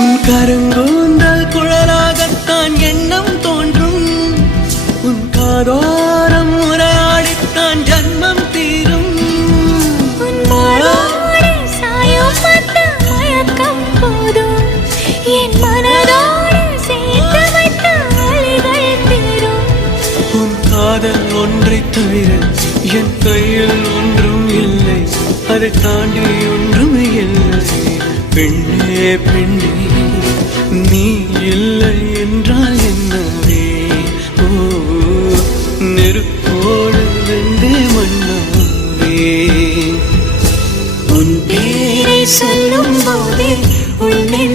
உன் கருங்கூந்தல் குழலாகத்தான் எண்ணம் தோன்றும். உன் காதோரம் உரையாடித்தான் ஜன்மம் தீரும். உன் மாறோடு சாயம் பார்த்த மயக்கம் போதும். என் மனதோடு சேர்த்து வைத்த வழிகள் தீரும். உன் காதல் ஒன்றை தவிர என் கையில் ஒன்றும் இல்லை. அதை தாண்டி ஒன்றும் இல்லை. பெண்ணே பெண்ணே நீ இல்லை என்றால் என்னவே? ஓ நெருப்போடு வெந்தே மண்ணாவே. உன் பேரை சொல்லும் போதே உன்னை